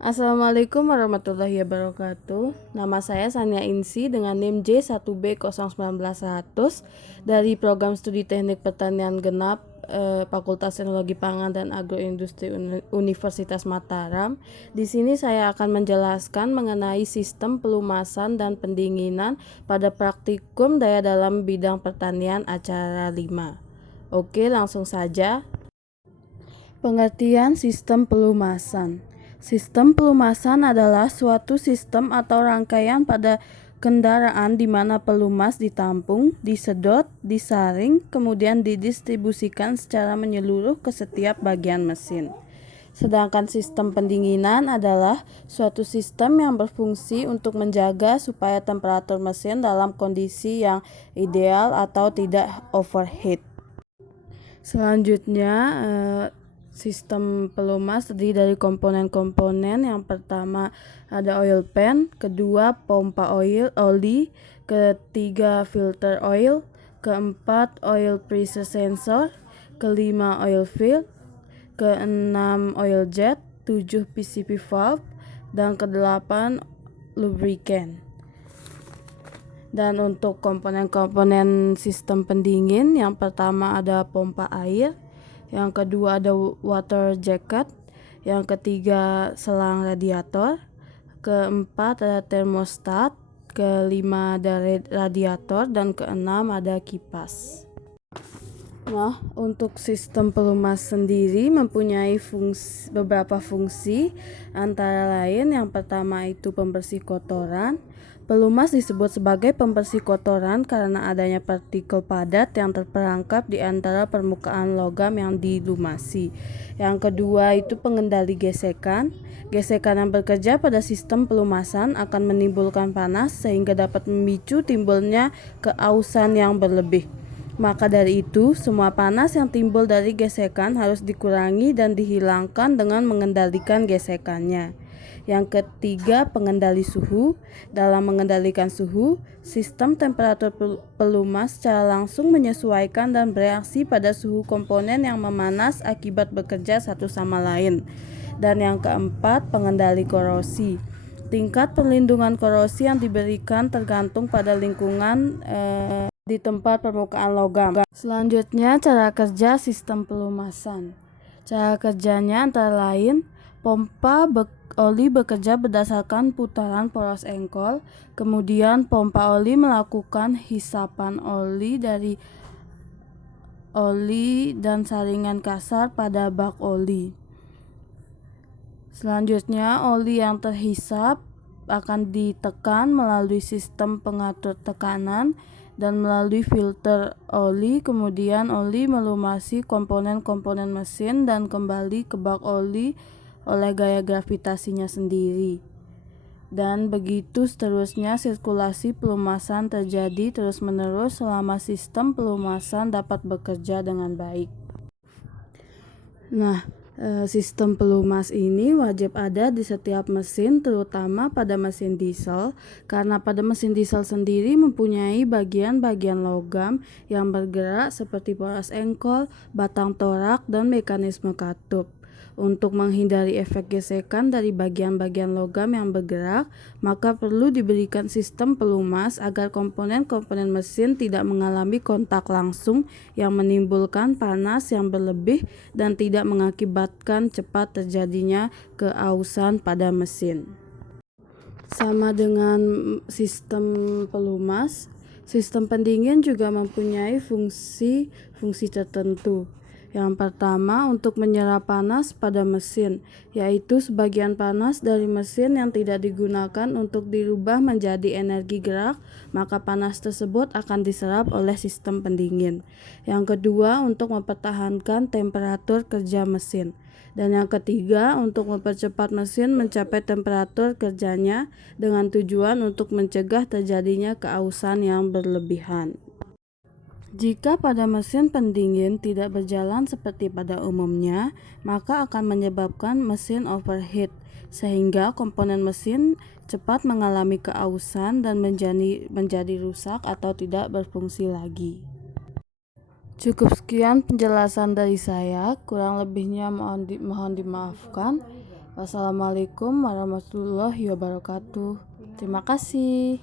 Assalamualaikum warahmatullahi wabarakatuh. Nama saya Sania Insi dengan NIM J1B019100 dari Program Studi Teknik Pertanian Genap Fakultas Teknologi Pangan dan Agroindustri Universitas Mataram. Di sini saya akan menjelaskan mengenai sistem pelumasan dan pendinginan pada praktikum daya dalam bidang pertanian acara 5. Oke, langsung saja. Pengertian sistem pelumasan. Sistem pelumasan adalah suatu sistem atau rangkaian pada kendaraan di mana pelumas ditampung, disedot, disaring, kemudian didistribusikan secara menyeluruh ke setiap bagian mesin. Sedangkan sistem pendinginan adalah suatu sistem yang berfungsi untuk menjaga supaya temperatur mesin dalam kondisi yang ideal atau tidak overheat. Selanjutnya, sistem pelumas terdiri dari komponen-komponen. Yang pertama ada oil pan, kedua pompa oli, ketiga filter oil, keempat oil pressure sensor, kelima oil fill, keenam oil jet, 7 PCV valve, dan kedelapan lubricant. Dan untuk komponen-komponen sistem pendingin, yang pertama ada pompa air, yang kedua ada water jacket, yang ketiga selang radiator, keempat ada termostat, kelima ada radiator, dan keenam ada kipas. Nah, untuk sistem pelumas sendiri mempunyai beberapa fungsi, antara lain yang pertama itu pembersih kotoran. Pelumas disebut sebagai pembersih kotoran karena adanya partikel padat yang terperangkap di antara permukaan logam yang dilumasi. Yang kedua itu pengendali gesekan. Gesekan yang bekerja pada sistem pelumasan akan menimbulkan panas sehingga dapat memicu timbulnya keausan yang berlebih. Maka dari itu, semua panas yang timbul dari gesekan harus dikurangi dan dihilangkan dengan mengendalikan gesekannya. Yang ketiga, pengendali suhu. Dalam mengendalikan suhu, sistem temperatur pelumas secara langsung menyesuaikan dan bereaksi pada suhu komponen yang memanas akibat bekerja satu sama lain. Dan yang keempat, pengendali korosi. Tingkat perlindungan korosi yang diberikan tergantung pada lingkungan di tempat permukaan logam. Selanjutnya, cara kerja sistem pelumasan. Cara kerjanya antara lain, pompa oli bekerja berdasarkan putaran poros engkol, kemudian pompa oli melakukan hisapan oli dari oli dan saringan kasar pada bak oli. Selanjutnya, oli yang terhisap akan ditekan melalui sistem pengatur tekanan dan melalui filter oli, kemudian oli melumasi komponen-komponen mesin dan kembali ke bak oli oleh gaya gravitasinya sendiri. Dan begitu seterusnya sirkulasi pelumasan terjadi terus-menerus selama sistem pelumasan dapat bekerja dengan baik. Nah, sistem pelumas ini wajib ada di setiap mesin, terutama pada mesin diesel, karena pada mesin diesel sendiri mempunyai bagian-bagian logam yang bergerak seperti poros engkol, batang torak, dan mekanisme katup. Untuk menghindari efek gesekan dari bagian-bagian logam yang bergerak, maka perlu diberikan sistem pelumas agar komponen-komponen mesin tidak mengalami kontak langsung yang menimbulkan panas yang berlebih dan tidak mengakibatkan cepat terjadinya keausan pada mesin. Sama dengan sistem pelumas, sistem pendingin juga mempunyai fungsi tertentu. Yang pertama, untuk menyerap panas pada mesin, yaitu sebagian panas dari mesin yang tidak digunakan untuk dirubah menjadi energi gerak, maka panas tersebut akan diserap oleh sistem pendingin. Yang kedua, untuk mempertahankan temperatur kerja mesin. Dan yang ketiga, untuk mempercepat mesin mencapai temperatur kerjanya dengan tujuan untuk mencegah terjadinya keausan yang berlebihan. Jika pada mesin pendingin tidak berjalan seperti pada umumnya, maka akan menyebabkan mesin overheat, sehingga komponen mesin cepat mengalami keausan dan menjadi rusak atau tidak berfungsi lagi. Cukup sekian penjelasan dari saya, kurang lebihnya mohon dimaafkan. Wassalamualaikum warahmatullahi wabarakatuh. Terima kasih.